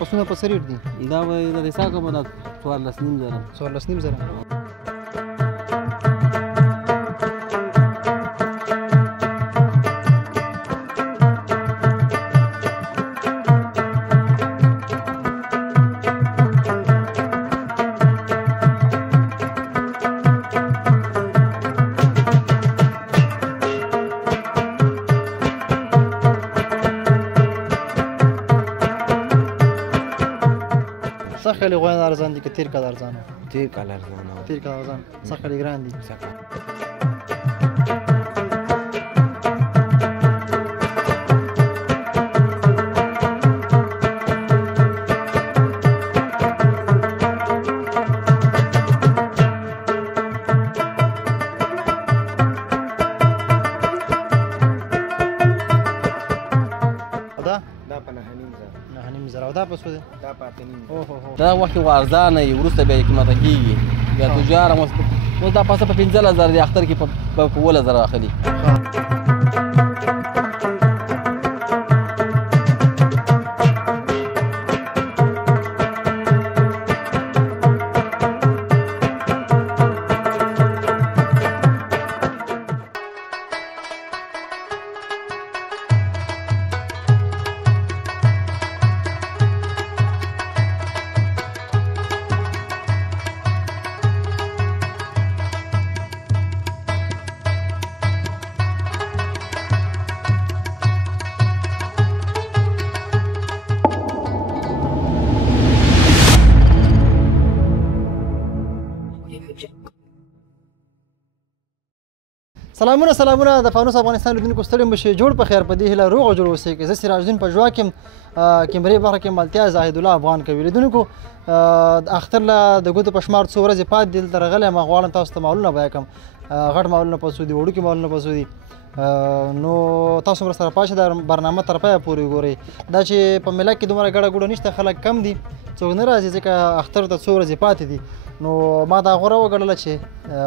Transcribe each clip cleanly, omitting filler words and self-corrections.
پسونه په څه ریټ دي؟ دا به د حساب کومه دا 14,500 14,500. سخت غویان ارزان دي که تیر کال ارزان؟ تیر کال ارزان. تیر کال ارزان. سخت ګران دي. دا په څو دی؟ دا په 8,500. دا وخت خو ارزانه وي، وروسته بیا یې قیمته کېږي. بیا تجار هم اوس دا پسه په 15,000 دی، اختر کې په 15,000 اخلي. سلامونه د فانوس افغانستان لیدونکو ستړي مشئ جوړ په خیر په دې هیله روغ او جوړ اوسئ. زه سراج الدین په ژوا کې کیمرې برخه کې ملتیا زاهد الله افغان کوي. لیدونکو اختر له د ګوتو په شمار څو ورځې پاتې دي. دلته راغلی یم، غواړم تاسو ته مالونه بیان کړم. غټ مالونه پسو دي، وړوکي مالونه پسو دي. نو تاسو هم راسره پاشه دا برنامه تر پایه پورې وګورئ. دا چې په ملک کې دومره ګډه ګوډه نشته، خلک کم دي، څوک نه راځي ځکه اختر ته څو ورځې پاتې دي. نو ما دا غوره وګڼله چې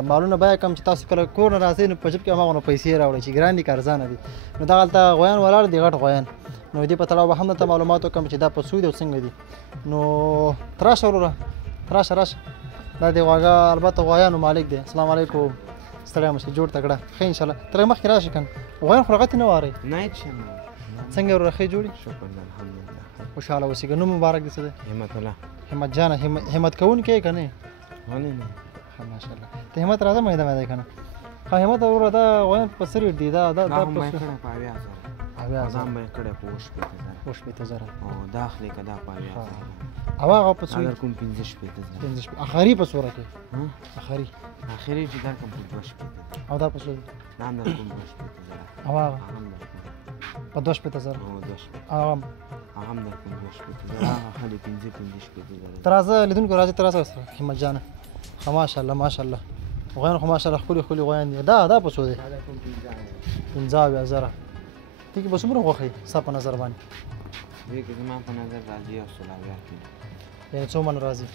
مالونه بیان کړم چې تاسو کله کور نه راځئ نو په جیب کې هماغونه پیسې راوړئ چې ګران دي که ارزانه دي. نو دغلته غویان ولاړ دي، غټ غویان. نو دې په تړاو به هم درته معلومات وکړم چې دا په څو دي او څنګه دي. نو ته راشه وروره، راشه. دا د غواګه البته غویانو مالک دی. السلام علیکم. ستړی مشې جوړ تکړه ښه انشاءالله. تر مخکې راشي که نه غویان خو رغتې نه وارئ؟ نه هېڅ شی نه. څنګه وروره ښې جوړې؟ شکر دی الحمدلله. خوشحاله اوسې. که نوم مبارک دی څه دی؟ همت الله. همت جانه همت کوونکی یې که نه؟ ولې نه. ښه ماشاءالله. ته همت راځه میده که نه؟ ښه همت وروره دا غویان په څه ریټ دي؟ دا هم به یې کړی په 80,000. هم به یې کړی په 80,000. او دا اخلي که دا په 80,000. او هغه په څو اگر کوم 15,000. 15,000 اخري په څوره کې؟ اخري چې درکړم په 2,000. او دا په څو دی؟ دا هم درکوم 2,000. او هغه په 2,000. هغه هم درکوم 2,000. هغه اخلي 15,000. ته راځه لیدونکو، راځه ته راځه سره همت جانه. ښه ماشاءالله غویان خو ماشاءالله ښکلي غویان دي. دا په څو دی؟ 15,000. دې کې به څومره غوښه وي ستا په نظر باندې؟ دې کې زما په نظر راځي 1,000 کیلو. یعنې څو من راځي؟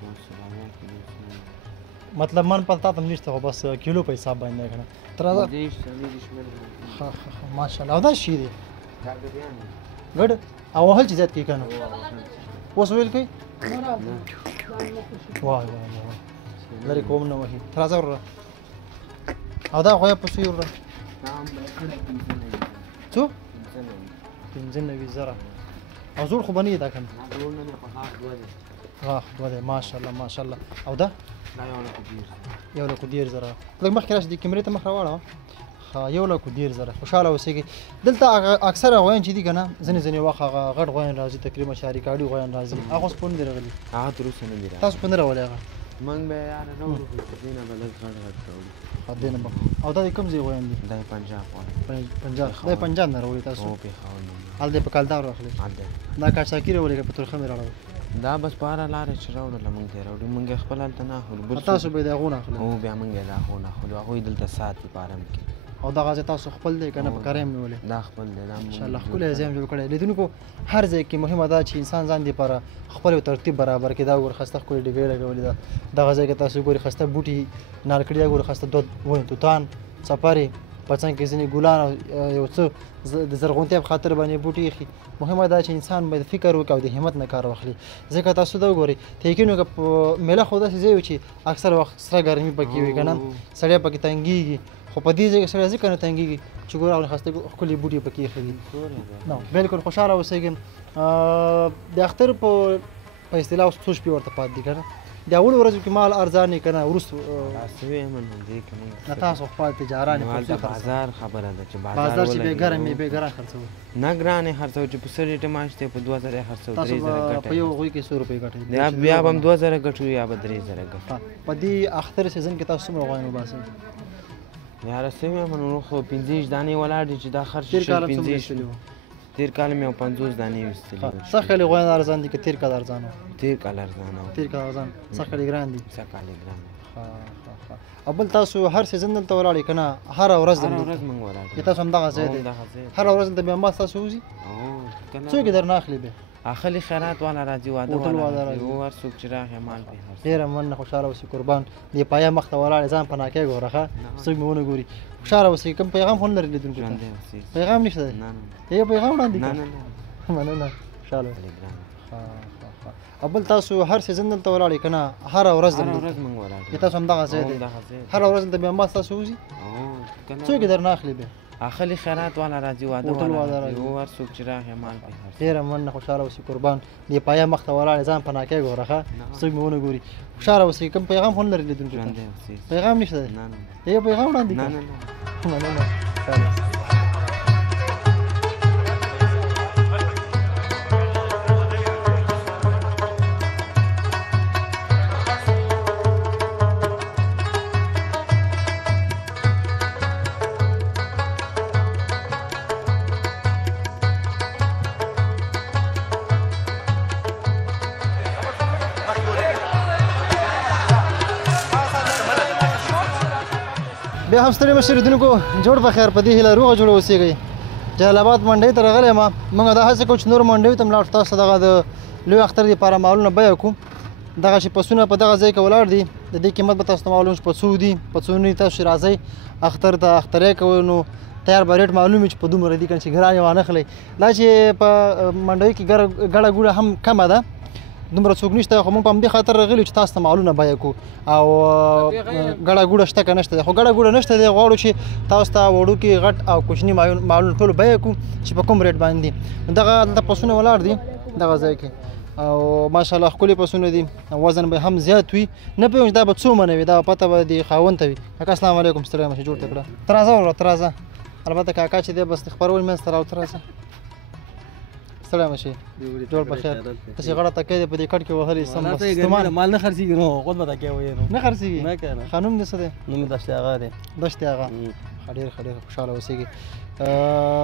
1,000 کیلو. مطلب من پته تا ته نشته، خو بس کیلو په حساب باندې دی که نه؟ ته راځه. ښه ماشاءالله. او دا شي دی ګډ او وهل چې زیات کوي که نه؟ اوس ویل کوي؟ وای لرې کوم نه وهي. ته راځه وروره. او دا غویه په څو یې وروره؟ څو؟ 15,000. او زوړ خو به نه وي دا که نه؟ غاښ 2 دی. ماشاءالله. او دا؟ دا 1,10,000. لږ مخکې راشه، دې کیمرې ته مخ راواړوه. ښه 1,10,000. خوشحاله اوسېږئ. دلته اکثره غویان چې دي که نه، ځینې وخت هغه غټ غویان راځي، تقریبا شاریکاړي غویان راځي. هغه اوس پورې نه دي راغلي؟ هغه تر اوسه نه دي راغلي. تاسو پرې نه راولئ هغه؟ موږ به یې یاره راوړو، خو دې نه به لږ غټ راوړو. دې نه به. او دا د کوم ځای غویان دي؟ دا یې پنجاب غواړي. دا یې پنجاب نه راوړي تاسو؟ هو پېښور نه. هلته یې په کلدار راخلئ؟ دا کاچاکي راوړئ که په ترخه مې راوړئ؟ دا بس په هره لاره چې راوړله موږ ته یې راوړي. موږ یې خپل هلته نه اخلو. تاسو به یې د هغو نه اخلئ؟ هو بیا موږ یې د هغو نه اخلو. هغوی دلته ساتي په حرم کې. او دغه ځای تاسو خپل دی که نه په کرایم نیولی؟ دا خپل دی. انشاءالله ښکلی ځای هم جوړ کړی. لیدونکو هر ځای کې مهمه ده چې انسان ځان دپاره خپل یو ترتیب برابر کړي. دا ګورې ښایسته ښکلې ډیګۍ لګولې ده. دغه ځای کې تاسو ګورئ ښایسته بوټي نال کړي. دا ګورئ ښایسته توتان، څپرې په څنګ کې ځینې ګلان او یو څه د زرغونتیا په خاطر باندې بوټي ایښي. مهمه دا چې انسان باید فکر وکړي او د همت نه کار واخلي. ځکه تاسو دا وګورئ یقین وکړه په میله خو داسې ځای وي چې اکثر وخت سره ګرمي پکې وي که نه سړی پکې تنګېږي خو په دې ځای کې سړی ځکه نه تنګېږي چې ګوره هغه ښایسته ښکلي بوټي پکې ایښي دي. نو بالکل خوشحاله اوسېږم. د اختر په اصطلاح اوس څو شپې ورته پاتې دي که نه د اولو ورځو کې مال ارزان یې که نه وروسته نه تاسو خپل تجاران بازار خبره ده چې بازار چې بې ګرم یې بې ګران خرڅوي نه ګران یې خرڅوي چې په 100 ریټه ماش دی په 2000 یې خرڅوي 3000 ګټي په یو هغوی کې 100 روپۍ ګټي بیا به هم 2000 ګټو یا به 3000 ګټو. په دې اختر سیزن کې تاسو څومره غواړئ وباسئ؟ یاره سوی منو خو 15 دانې ولاړ دي چې دا خرڅ شي 15 تیر کال مې 50 دانې وستلې. څه کله غوښنه ارزان دي که تیر کال ارزان و؟ تیر کال ارزان و. تیر کال ارزان څه کله ګران دي؟ څه کال ګران. او بل تاسو هر سیزن دلته ولاړئ که نه هره ورځ هره ورځ موږ ولاړ یو تاسو همدغه ځای دی هره ورځ دلته بیاماس تاسو وځي څوک یې درنه اخلي بیا اخلي خیرات والا راځي واده والا راځي او هر څوک چې راغی مال به هر ډېره مننه خوشحاله اوسئ قربان دې پایه مخ ته ولاړې ځان په ناکۍ ګوره ښه څوک مې ونه ګوري خوشحاله اوسئ کوم پیغام خو نه لري لیدونکو ته پیغام نشته دی یو پیغام وړاندې نه مننه خوشحاله اوسئ. او بل تاسو هر سیزن دلته ولاړئ که نه هره ورځ موږ ولاړ یو تاسو همدغه ځای دی هره ورځ دلته بیاماس تاسو وځي څوک یې درنه اخلي بیا اخلي خیرات والا راځي واده والا راځي او هر څوک چې راغی مال به هر ډېره مننه خوشحاله اوسئ قربان دې پایه مخ ته ولاړې ځان په ناکۍ ګوره ښه څوک مې ونه ګوري خوشحاله اوسئ کوم پیغام خو نه لري لیدونکو ته پیغام نشته دی یو پیغام وړاندې مننه خوشحاله اوسئ. بیا هم ستړي مشر لیدونکو جوړ په خیر په دې هیله روغه جوړه اوسېږئ. جلال آباد منډۍ ته راغلی یم موږ دا هڅه کوو چې نورو منډیو ته هم لاړ شو تاسو ته دغه د لوی اختر دپاره مالونه بیه کړو. دغه چې پسونه په دغه ځای کې ولاړ دي د دې قیمت به تاسو ته معلوم شي په څو دي په څو نه دي. تاسو چې راځئ اختر ته اختری کوئ نو تیار به ریټ معلوم وي چې په دومره دي که نه چې ګران یې وانخلئ. دا چې په منډیو کې ګډه ګوډه هم کمه ده دومره څوک نشته خو موږ په همدې خاطر راغلي چې تاسو ته مالونه بیه کړو او ګډه ګوډه شته که نشته دی خو ګډه ګوډه نشته دی غواړو چې تاسو ته وړوکي غټ او کوچني مالونه ټول بیه کړو چې په کوم ریټ باندې دي. دغه دلته پسونه ولاړ دي دغه ځای کې او ماشاءالله ښکلي پسونه دي وزن به هم زیات وي نه پوهېږم چې دا به څو منه وي دا پته به د خاوند ته وي. کاکا السلام علیکم ستړی مه شې جوړ ته کړه ته راځه وروره ته راځه البته کاکا چې دی بس د خپرونې منځ ته راوته راځه ستړی مه شې جوړ په خیر تاسې غړه تکۍ دی په دې کټ کې وهلې سم ستومان مال نه خرڅېږي نو خود به تکۍ وایې نو نه خرڅېږي نه که نه ښه نوم دې څه دی نوم مې دشت اغا دی دشت اغا ښه ډېر خوشحاله اوسېږي.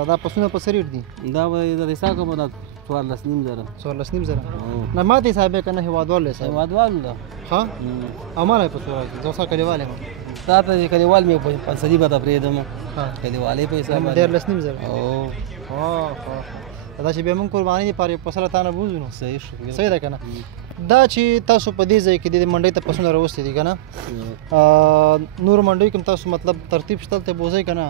دا پسونه په څه ریټ دي؟ دا به د حساب کوم دا 14,500 14,500 نه ماته حساب یې که نه هېوادوال دی صاحب هېوادوال ده ښه او ما لا په څو راځي زه اوسه کلیوال یم تا ته چې کلیوال مې په 500 به ته پرېږدم کلیوالۍ په حساب 14,500 او دا چې بیا موږ قربانۍ دپاره یو پسه له تا نه بوځو نو صحیح شو صحیح ده که نه. دا چې تاسو په دې ځای کې د منډۍ ته پسونه راوستي دي که نه نورو منډیو کې هم تاسو مطلب ترتیب شته دلته بوځئ که نه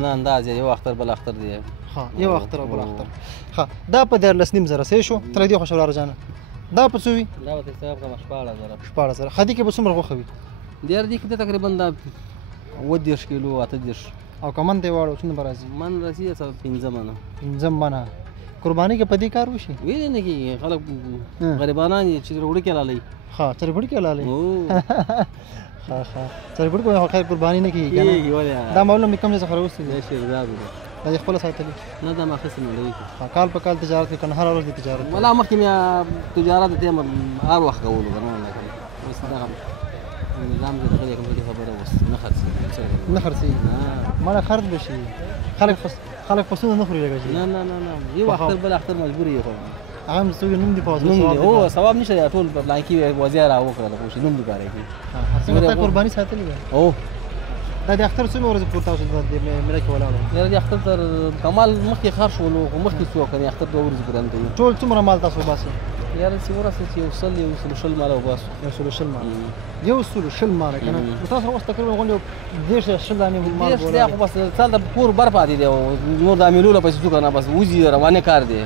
نه انداز یو اختر بل اختر دی ښه یو اختر او بل اختر ښه دا په 14,500 صحیح شو تر دې خوشحاله رجانه دا په څو وي؟ دا به حساب کوم 14,000 خدي کې به څومره غوښه وي؟ ډېر دي کې تقریبا دا 30 کیلو 8 او که من ته یې واړو څومره به راځي؟ من رسي 15 منه 15 منه قربانۍ کې په دې کار وشي؟ ویلې نه کېږي خلک غریبانان دي چې چرګوړي کې لالی ښه چرګوړي کې لالی ښه چرګوړي کې خو خیر قرباني نه کېږي که نه دا مالونه مې کوم ځای څخه راوستي دي؟ شیرزاد دی دا یې خپله ساتلي؟ نه دا ما اخیستې منډوي کې کال په کال تجارت کوي که نه هره ورځ دې تجارت کوي؟ ولا مخکې مې تجارت ته هر وخت کولو که نه اوس دغه نظام دې دغه کوم دې خبره اوس نه خرڅېږي نه خرڅېږي ماله خرڅ به شي خلک پسونه نه خوري لږه چې نه یو اختر بل اختر مجبور یې خو هغه هم څوک نوم دي په نوم دی او ثواب نشته دی ټول بلانکي وضعیه راوکړه د خوشي نوم دي کاري کی څنګه تا قرباني ساتلې ده او دا د اختر څومره ورځې پورته تاسو د ملک ولاړو یاره د اختر تر کمال مخکې خرڅ ولو مخکې څو کني اختر 2 ورځې پورې دی ټول څومره مال تاسو باسي یاره چې ورسې چې یو سل یو سل شل ماله وباسو 100 مال 100 مال کنه تاسو اوس تقریبا غونډه 10 مال بوله خو بس څل د کور بر پاتې دی نور د امیلولو پیسې څو کنه بس وځي روانه کار دی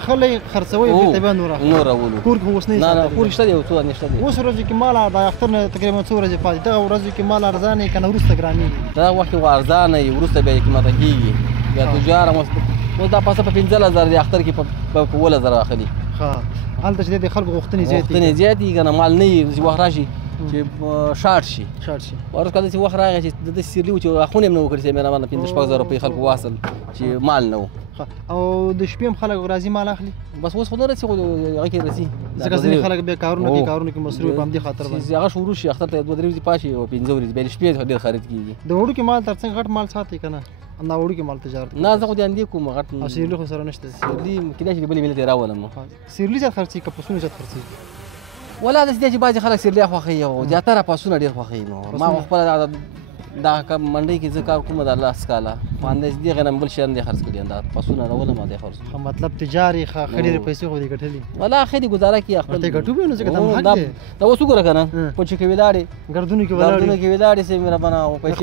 اخلي خرڅوي په تبه نور اولو کور خو اوس نه نه کور شته دی او څو نشته دی اوس ورځ کې مال د اختر نه تقریبا څو ورځې پاتې دا ورځ کې مال ارزانه کنه ورسته ګرامي دا وخت ارزانه ورسته به قیمته کیږي یا تجار مو دا پاسه په 15000 دی اختر کې په 10000 اخلي ها هلته چې د خلکو غوښتنې زیاتې کنه مال نه چې وخت راشي چې شارټ شي ورس کله چې وخت راغی چې د سیرلی چې اخونه نو کړی چې مې نه 15000 روپۍ خلکو واصل چې مال نه او د شپې هم خلک راځي مال اخلي بس اوس خو نه رسي هغه کې رسي ځکه ځینې خلک به کارونه کې مصروف هم دي خاطر باندې هغه شروع شي اختر ته 2 ورځې پاشي او 5 ورځې به شپې ډېر خرید کیږي د وړو کې مال ترڅنګ غټ مال ساتي کنه نه وړو کې مال تجارت نه زه خو دې اندې کوم غټ سیرلی خو سره نشته سیرلی کله چې بلې ملت راولم سیرلی ځات خرڅي کپسونه ځات خرڅي ولا د دې چې باز خلک سیرلی خوخي او زیاتره پاسونه ډېر خوخي نو ما خپل دا منډي کې ذکر کوم د الله سکاله باندې دې غنم بل شان دي خرڅ کړي دا پاسونه راول ما دي خرڅ مطلب تجاري خړې پیسې خو دې ګټلې ولا خېدي گزاره کی خپل ته ګټو به نو څنګه تم حق دي دا وسو ګره کنه پوچ کې ولاړې ګردونو کې ولاړې سي مې ربنا او پیسې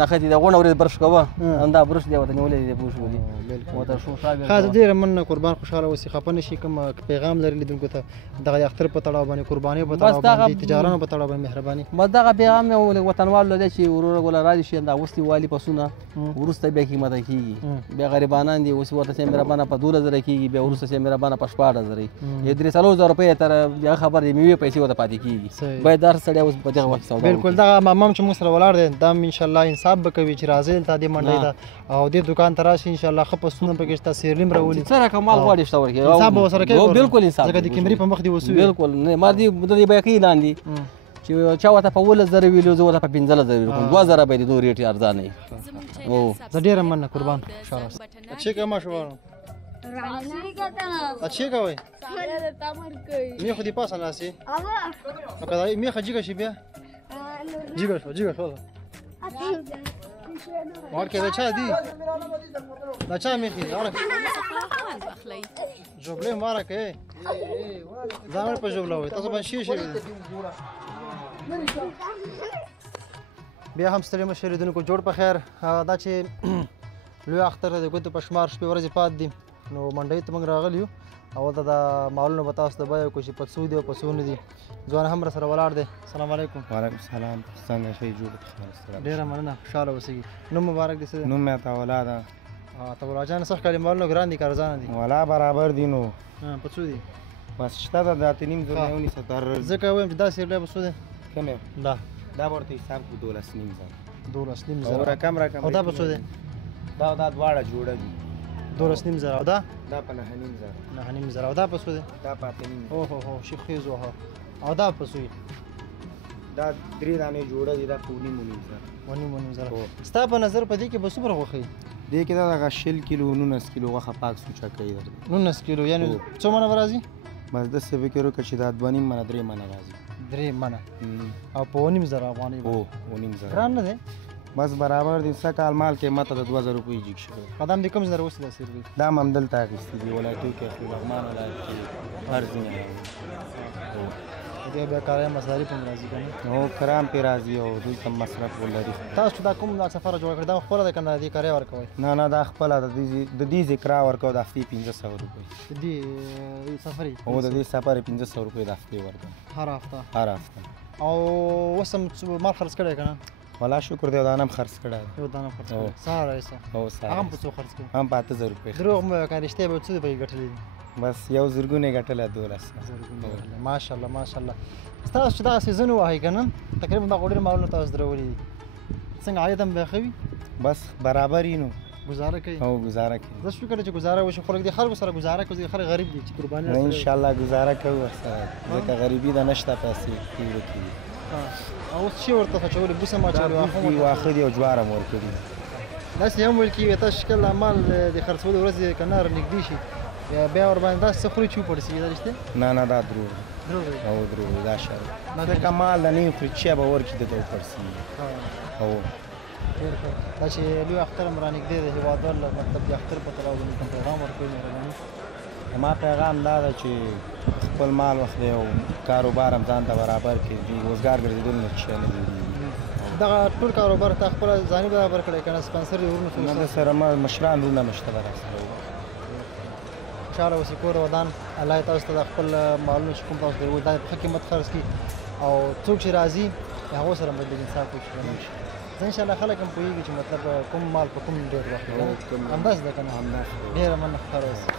نه خېدي دا غون اورې برش کوه انده برش دی وته نیولې دې پوښ ولي بالکل شو شاګر خاص دې من قربان خوشاله وسی خپنه شي کوم پیغام لري لیدونکو ته دغه اختر په تړاو باندې قرباني په تړاو باندې تجارانو په تړاو باندې مهرباني بس دغه پیغام یو وطنوال لدی چې ورور ګول راځي شي دا وستي والی پسونه ورسته به قیمته کیږي بیا غریبانان دي اوس ورته چې مهربانه په 2000 کیږي بیا ورسته چې مهربانه په 14000 یې 3000 روپۍ تر بیا خبر دی میوه پیسې وته پاتې کیږي باید در سړی اوس په دغه وخت سودا بالکل دا مامام چې موږ سره ولاړ دي دا ان شاء الله انصاف وکوي چې راځي ته دې منډي دا او دې دکان ته راشي ان شاء الله خپ سونه پکې ستا سیرلیم راولي سره کمال غواړي شته ورکه انصاف به سره کوي بالکل انصاف ځکه د کیمرې په مخ دی وسوي بالکل نه ما دې بدلې به کې لاندې چې چا وته په 10000 ویلو زه وته په 15000 کوم 2000 به دې دوه ریټ ارزانه او زه ډېر مننه قربان خوشاله اچھا کما شو اچھا کوي می خو دې پاسه ناسي نو کله می خجیګه شي بیا جیګه شو ورکه دا چا دی دا چا میخي ورکه جوبله مارکه ځان په جوبله وي تاسو باندې شي بیا هم ستړي مشه لیدونکو جوړ په خیر دا چې لوی اختر د ګوتو په شمار شپې ورځې پات دي نو منډۍ ته موږ راغلي یو او دا مالونه به تاسو ته بیان کوو چې په څو دي او په څو نه دي ځوان هم سره ولاړ دی السلام علیکم وعلیکم السلام څنګه شئ جوړ ډېره مننه خوشحاله اوسئ نوم مبارک دی څه نوم مې عطاالله ده عطاالله جان سخت کالي مالونه ګران دي که ارزانه دي ولا برابر دي نو په څو دي بس شته ده د 3.5 زره نه ونیسه تر ځکه وایم چې دا سیرلی په څو دی کوم دا ورته حساب کو 12.5 زره رقم او دا په څو دی دا دواړه جوړه دي 12.5 زره او دا په 9.5 زره او دا په څو دی دا په 8.5 اوه هو شي خېزو او دا په څو دا 3 دانې جوړه دي دا په 9.5 زره ستا په نظر په دې کې به څومره غوښي دې کې دا 10 کیلو 19 کیلو غوښه پاک سوچا کوي 19 کیلو یعنی څو منه راځي بس د څه فکر وکړه چې دا 2.5 منه 3 منه راځي 3 منه او په 9.5 زره افغاني او 9.5 زره ګران نه دی بس برابر دي څه کال مال قیمت د 2000 روپۍ جګ شوی قدم دې کوم زره وسله سیرلی دا ممدل تا اخیستي دي ولایتو کې خپل لغمان ولایت کې هر ځای دې بیا کارای مصارف هم راځي کنه نو کرام پی راځي او دوی کم مصرف ولري تاسو دا کوم سفر جوړ کړی دا خپل د کنه دې کارای ورکوي نه دا خپل د دې ذکر ورکو د هفتې 1500 روپۍ دې سفري او د دې سفر 1500 روپۍ د هفتې ورکو هر هفته او وسم مال خرڅ کړی کنه ولا شکر دی دانم خرڅ کړه یو دانه خرڅ کړه ساره ایسه او ساره هم په څو خرڅ کړه هم په 8000 روپۍ دروغ مې کنه رښتیا به څه به ګټلې بس یو زرګونه ګټله 1200 ماشاءالله تاسو چې دا سیزن وای کنه تقریبا دا غوډر مالونه تاسو درولې څنګه عاید هم به خوي بس برابر نو گزاره کوي او گزاره کوي زه شکر چې گزاره وشي خلک دي خلکو سره گزاره کوي خلک غریب دي چې قرباني ان شاء الله گزاره کوي سره ځکه غریبي د نشته پیسې کیږي او څه ورته چولې بوسه ما چولې واخد یو جواره مور کړی دا سیم ول کی وته شکل عمل د خرڅول ورځ کنار نګدي شي بیا ور باندې دا څه خوري چو پړسي دا رښتیا نه دا دروغ دا شر نه د کمال نه خوري چې به ورکی د تو پړسي او دا چې لوی اختر مرانګ دی د هوادار مطلب د اختر په تلاو باندې کوم پیغام ورکوي مهرباني ما پیغام دا ده چې خپل مال واخلئ او کاروبار هم ځان ته برابر کړي روزګار ګرځېدل نو شی نه جوړېږي. دغه ټول کاروبار تا خپله ځاني برابر کړی که نه سپانسر یې ورونه نه سره مشران ورونه مې شته به راسره خوشحاله اوسئ کور ودان الله یې تاسو ته د خپل مالونه چې کوم تاسو ته دا په ښه قیمت خرڅ کړي او څوک چې راځي د هغو سره باید انصاف وکړي. زه انشاءالله خلک هم پوهېږي چې مطلب کوم مال په کوم ډېر وخت همداسې ده که نه ډېره مننه ښه اوسئ.